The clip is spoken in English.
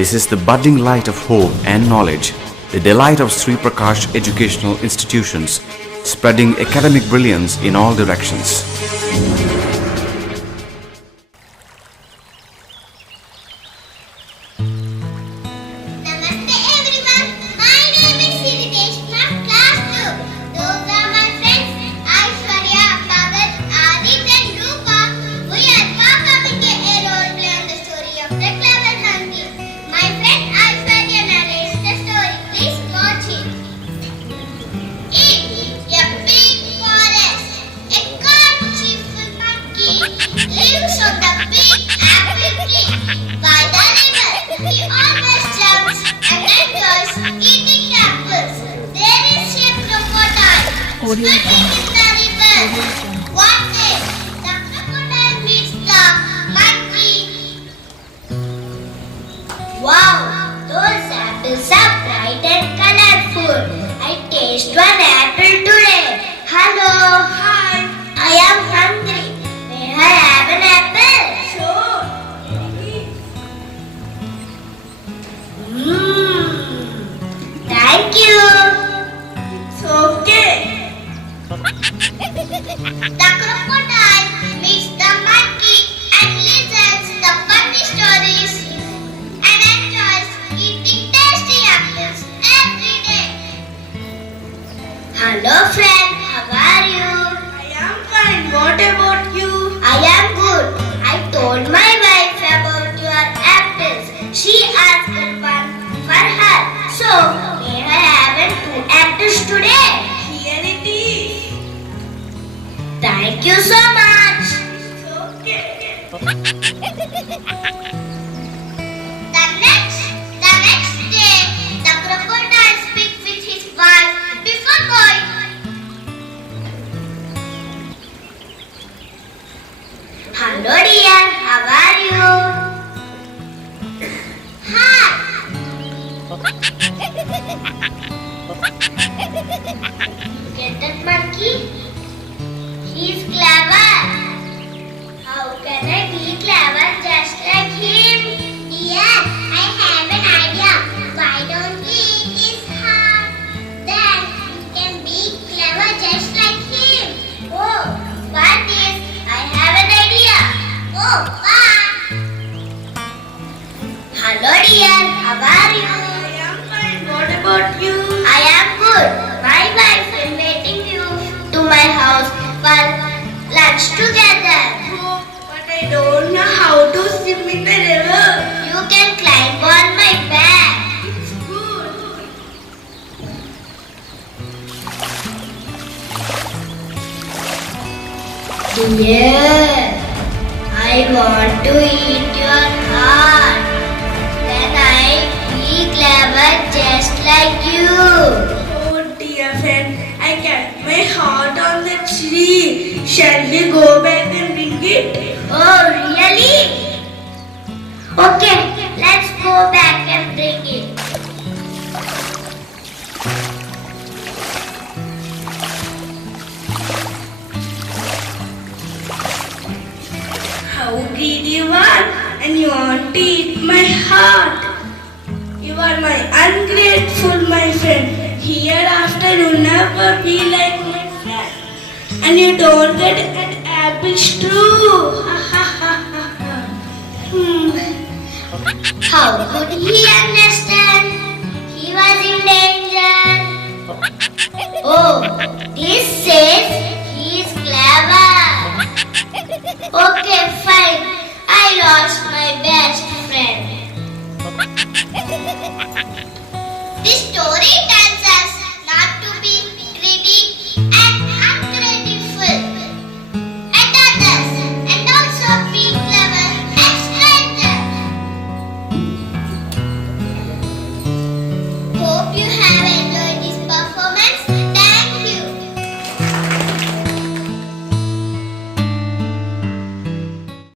This is the budding light of hope and knowledge, the delight of Sri Prakash educational institutions, spreading academic brilliance in all directions. Namaste everyone. My name is Hitesh from class 2. Those are my friends Aishwarya, Bhagat, Adit and Rupa. We are performing a role play on the story of the clever monkey. My friend Aishwarya narrates the story. Please watch it. In a big forest, a colorful monkey lives on the big apple tree by the river. He always jumps and enjoys eating apples. There is a crocodile swimming in the river. One day, the crocodile meets the monkey. Wow, those apples are bright and colorful. I taste one apple today. Hello. Hi. I am hungry. May I have an apple? Sure. Thank you. It's okay. The crocodile meets the monkey and listens the funny stories and enjoys eating tasty apples every day. Hello friend, how are you? I am fine. What about you? I am good. I told my wife about your apples. She asked one for her. So, may I have 2 apples today? Here it is. Thank you so much. It's okay. The next day, the crocodile speaks with his wife before going. Hello dear, how are you? Hi. Get that monkey? He's clever. How can I be clever just like him? Dear, I have an idea. Why don't we eat his heart? Then we can be clever just like him. Oh, what is? I have an idea. Oh, bye. Hello dear, how are you? I am fine. What about you? I am good. My wife is inviting you to my house for lunch together. Oh, but I don't know how to swim in the river. You can climb on my back. It's good. Dear, I want to eat your heart. Then I be clever just like you. Oh dear friend, I kept my heart on the tree. Shall we go back and bring it? Oh, really? Okay, let's go back and bring it. How greedy you are, and you want to eat my heart. You are my ungrateful, my friend. Hereafter you never be like my friend. And you don't get an apples too. Ha ha ha ha ha. How could he